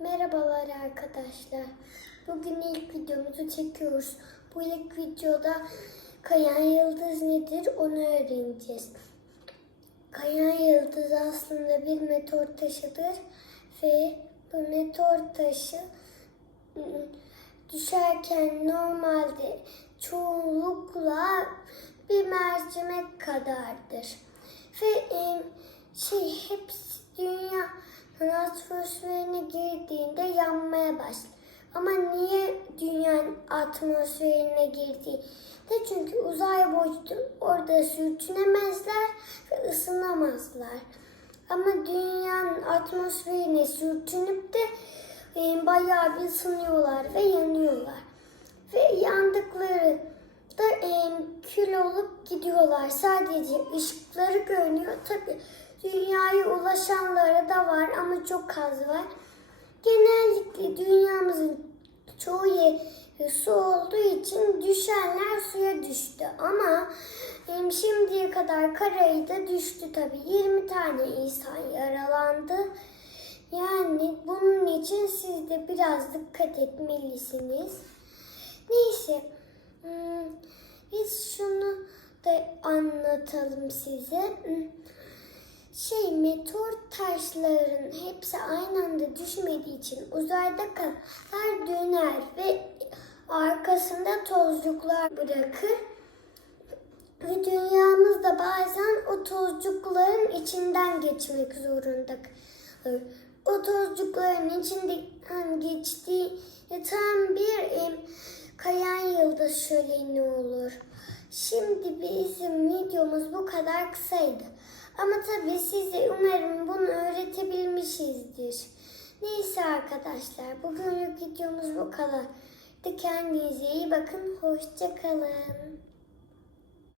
Merhabalar arkadaşlar. Bugün ilk videomuzu çekiyoruz. Bu ilk videoda kayan yıldız nedir onu öğreneceğiz. Kayan yıldız aslında bir meteor taşıdır ve bu meteor taşı düşerken normalde çoğunlukla bir mercimek kadardır. Ve em, şey hepsi atmosferine girdiğinde yanmaya başlar. Ama niye dünyanın atmosferine girdiğinde? Çünkü uzay boyutu orada sürtünemezler ve ısınamazlar. Ama dünyanın atmosferine sürtünüp de e, bayağı bir ısınıyorlar ve yanıyorlar. Ve yandıkları da e, kül olup gidiyorlar. Sadece ışıkları görünüyor. Tabi dünyaya ulaşanları da var ama çok az var. Genellikle dünyamızın çoğu yeri su olduğu için düşenler suya düştü. Ama şimdiye kadar karayı da düştü tabi. 20 tane insan yaralandı. Yani bunun için siz de biraz dikkat etmelisiniz. Neyse. hmm, Biz şunu da anlatalım size. Şey meteor taşların hepsi aynı anda düşmediği için uzayda kalar döner ve arkasında tozcuklar bırakır. Ve dünyamız da bazen o tozcukların içinden geçmek zorunda kalır. O tozcukların içinden geçtiği tam bir em, kayan yıldız şöleni olur. Şimdi bizim videomuz bu kadar kısaydı. Ama tabii size umarım bunu öğretebilmişizdir. Neyse arkadaşlar bugünlük videomuz bu kadar. Kendinize iyi bakın. Hoşçakalın.